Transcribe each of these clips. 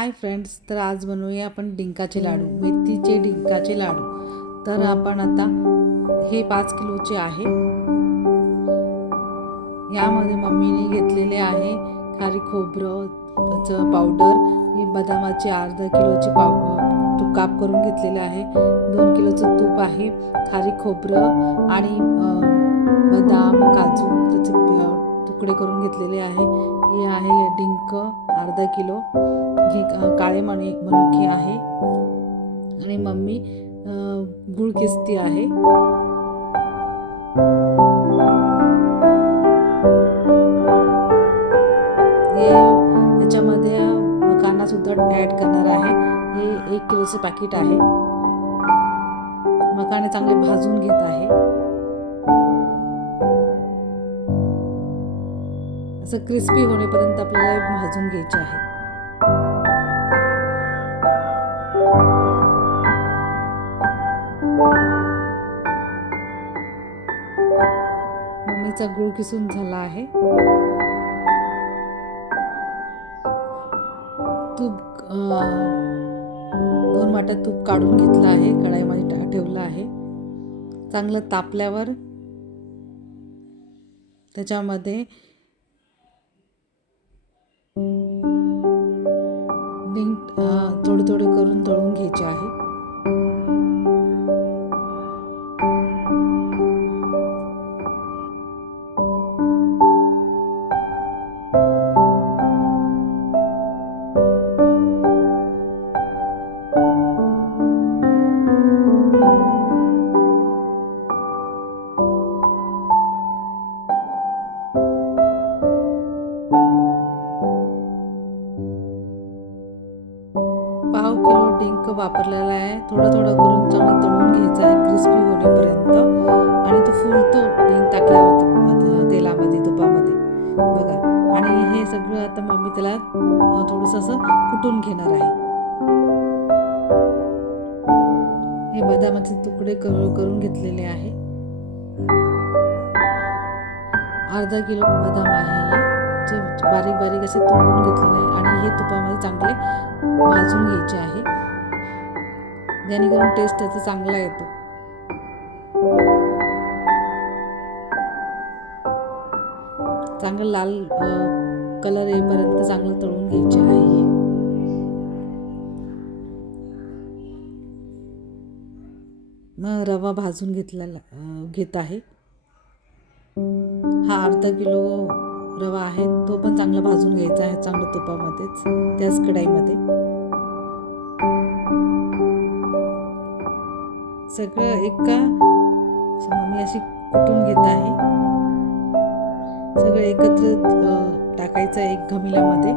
Hi friends तर आज बनवूया आपण डिंकाचे लाडू मेथीचे डिंकाचे लाडू. तर आपण आता हे पाच किलोचे आहे. यामध्ये मम्मीने घेतलेले आहे खारी खोबरंचं पावडर ही बदामाची अर्धा किलोची पाव तूप काप करून घेतलेले आहे. दोन किलोचं तूप आहे खारी खोबरं आणि बदाम काजू त्याचे तुकडे करून घेतलेले आहे. हे आहे डिंक अर्धा किलो. हे काळे मणी मनुके आहे. आणि मम्मी गुळ किस्ती आहे. हे याच्यामध्ये कांदा सुद्धा ॲड करणार आहे. हे एक किलोचं पॅकेट आहे. मकाने चांगले भाजून घेत आहे. असं क्रिस्पी होण्यापर्यंत आपल्याला भाजून घ्यायचे आहे. मम्मीचा गुळ किसून झाला आहे. तूप दोन वाट्या तूप काढून घेतलं आहे कढाईमध्ये ठेवलं आहे. चांगलं तापल्यावर त्याच्यामध्ये पाव किलो डिंक वापरलेला आहे. थोडं थोडं करून चांगलं तळून घ्यायचं आहे. क्रिस्पी होईपर्यंत. आणि तो फुलतो. डिंक टाकल्यावर तेलामध्ये तुपामध्ये. बघा. आणि हे सगळं आता मम्मी त्याला थोडंसं असं कुटून घेणार आहे. हे बदामाचे तुकडे करून घेतलेले आहे. अर्धा किलो बदाम आहे हे. बारीक बारीक असे तोडून घेतलेले आहे आणि हे तुपामध्ये चांगले भाजून घ्यायचे आहे. जेणेकरून टेस्ट त्याचा चांगला येतो. चांगलं लाल कलर येईपर्यंत चांगलं तळून घ्यायचे आहे. मग रवा भाजून घेतलेला घेत आहे. हा अर्धा किलो रवा आहे तो पण चांगला भाजून घ्यायचा आहे चांगलं तुपामध्येच त्याच कढाईमध्ये. सगळं एका मी अशी कुटून घेत आहे. सगळं एकत्र टाकायचं एक घमिल्यामध्ये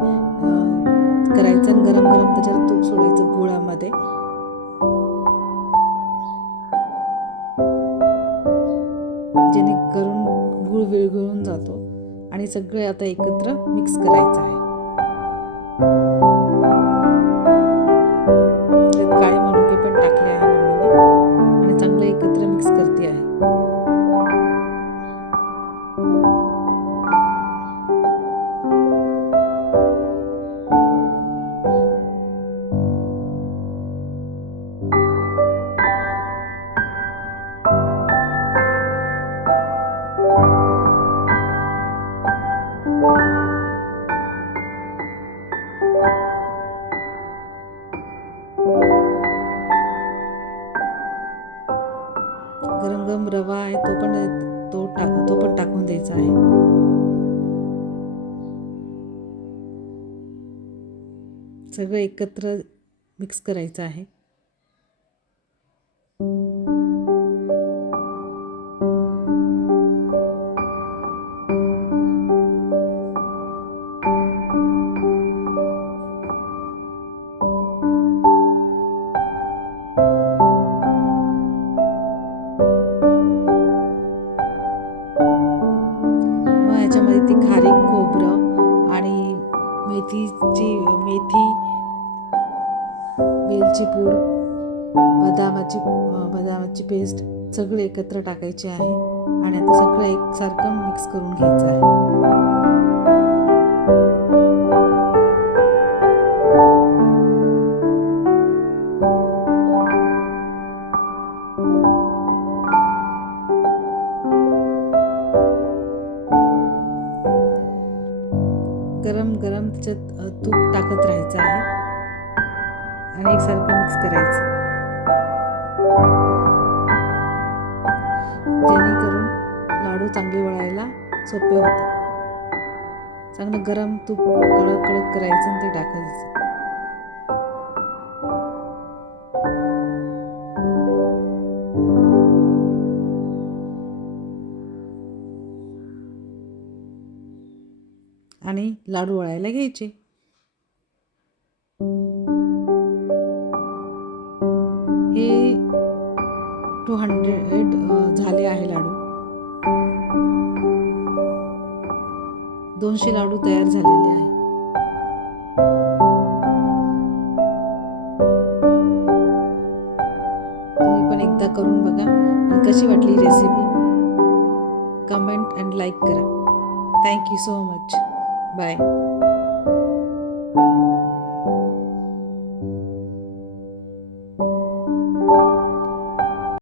करायचं आणि गरम गरम त्याच्यात तूप सोडायचं गुळामध्ये. जेणेकरून गुळ विरघळून जातो. आणि सगळे आता एकत्र मिक्स करायचं आहे. काय सगळं एकत्र मिक्स करायचं आहे. वेलची पूड बदामाची बदामाची पेस्ट सगळे एकत्र टाकायचे आहे आणि आता सगळं एकसारखं मिक्स करून घ्यायचं आहे. गरम गरम त्याच्यात तूप टाकत राहायचं आहे. आणि एकसारखं मिक्स करायचं. जेणेकरून लाडू चांगले वळायला सोपे होतात. चांगलं गरम तूप कडक कडक करायचं आणि ते टाकायचं. आणि लाडू वळायला घ्यायचे. टू हंड्रेड झाले आहे लाडू. दोनशे लाडू तयार झालेले आहे. तुम्ही पण एकदा करून बघा आणि कशी वाटली रेसिपी कमेंट अँड लाईक करा. Thank you so much bye